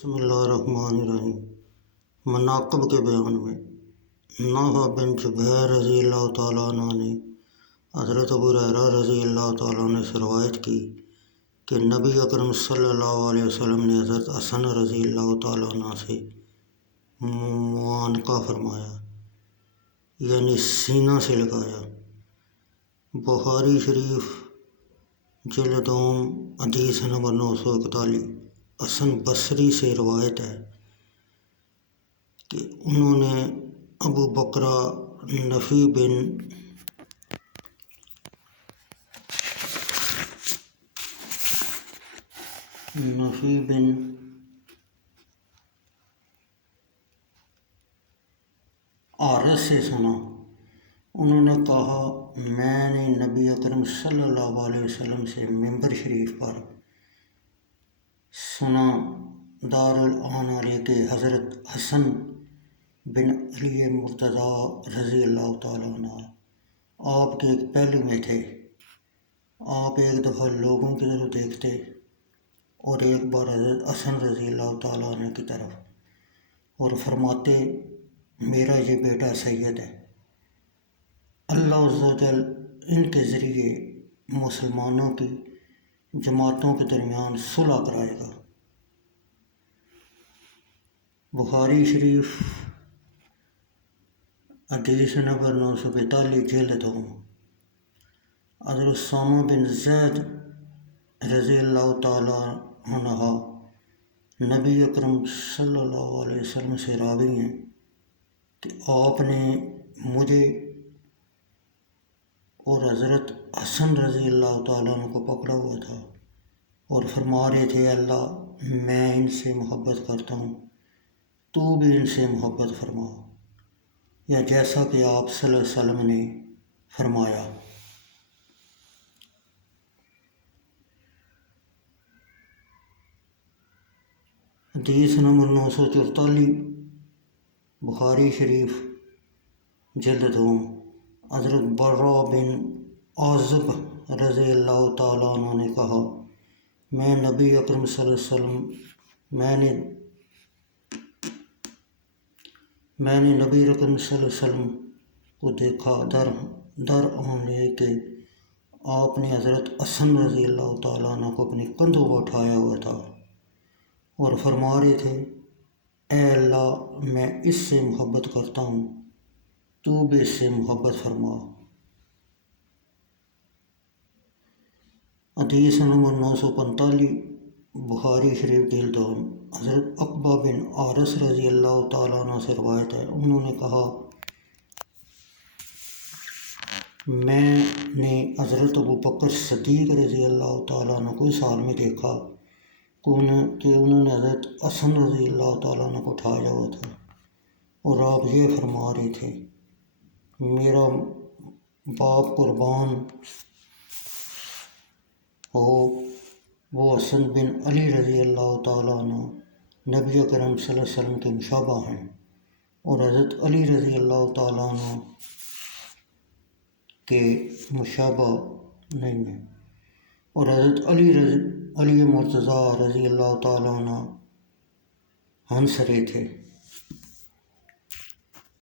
بسم اللہ الرحمن الرحیم۔ مناقب کے بیان میں نافع بن جبیر رضی اللہ تعالیٰ عنہ نے حضرت ابو ہریرہ رضی اللہ تعالیٰ عنہ سے روایت کی کہ نبی اکرم صلی اللہ علیہ وسلم نے حضرت حسن رضی اللہ تعالیٰ عنہ سے معانقہ فرمایا، یعنی سینہ سے لگایا۔ بخاری شریف جلد دوم حدیث نمبر 941۔ حسن بصری سے روایت ہے کہ انہوں نے ابو بکرہ نفی بن عارض سے سنا، انہوں نے کہا میں نے نبی اکرم صلی اللہ علیہ وسلم سے ممبر شریف پر سنا دار العنالیہ کے حضرت حسن بن علی مرتضیٰ رضی اللہ تعالیٰ عنہ آپ کے ایک پہلو میں تھے۔ آپ ایک دفعہ لوگوں کی طرف دیکھتے اور ایک بار حضرت حسن رضی اللہ تعالیٰ عنہ کی طرف، اور فرماتے میرا یہ بیٹا سید ہے، اللہ عز و جل ان کے ذریعے مسلمانوں کی جماعتوں کے درمیان صلح کرائے گا۔ بخاری شریف حدیث نمبر 942 جلد دوم۔ حضرت اسامہ بن زید رضی اللہ تعالیٰ عنہ نبی اکرم صلی اللہ علیہ وسلم سے راوی ہیں کہ آپ نے مجھے اور حضرت حسن رضی اللہ تعالیٰ عنہ کو پکڑا ہوا تھا اور فرما رہے تھے اللہ میں ان سے محبت کرتا ہوں، تو بھی ان سے محبت فرما، یا جیسا کہ آپ صلی اللہ علیہ وسلم نے فرمایا۔ حدیث نمبر 944 بخاری شریف جلد دوم۔ حضرت برا بن عازب رضی اللہ تعالیٰ عنہ نے کہا میں نبی اکرم صلی اللہ علیہ وسلم میں نے نبی اکرم صلی اللہ علیہ وسلم کو دیکھا در آنے کے آپ نے حضرت حسن رضی اللہ تعالیٰ عنہ کو اپنے کندھوں پر اٹھایا ہوا تھا اور فرما رہے تھے اے اللہ میں اس سے محبت کرتا ہوں، تو بھی اس سے محبت فرما۔ حدیث نمبر 945 بخاری شریف جلد دوم۔ حضرت عقبہ بن عارض رضی اللہ تعالیٰ عنہ سے روایت ہے، انہوں نے کہا میں نے حضرت ابو بکر صدیق رضی اللہ تعالیٰ عنہ کو اس حال میں دیکھا کہ انہوں نے حضرت حسن رضی اللہ تعالیٰ عنہ کو اٹھایا ہوا تھا اور آپ یہ فرما رہے تھے میرا باپ قربان ہو، وہ حسن بن علی رضی اللہ تعالیٰ عنہ نبی اکرم صلی اللہ علیہ وسلم کے مشابہ ہیں اور حضرت علی رضی اللہ تعالیٰ عنہ کے مشابہ نہیں ہیں، اور حضرت علی مرتضیٰ رضی اللہ تعالیٰ عنہ ہنس رہے تھے۔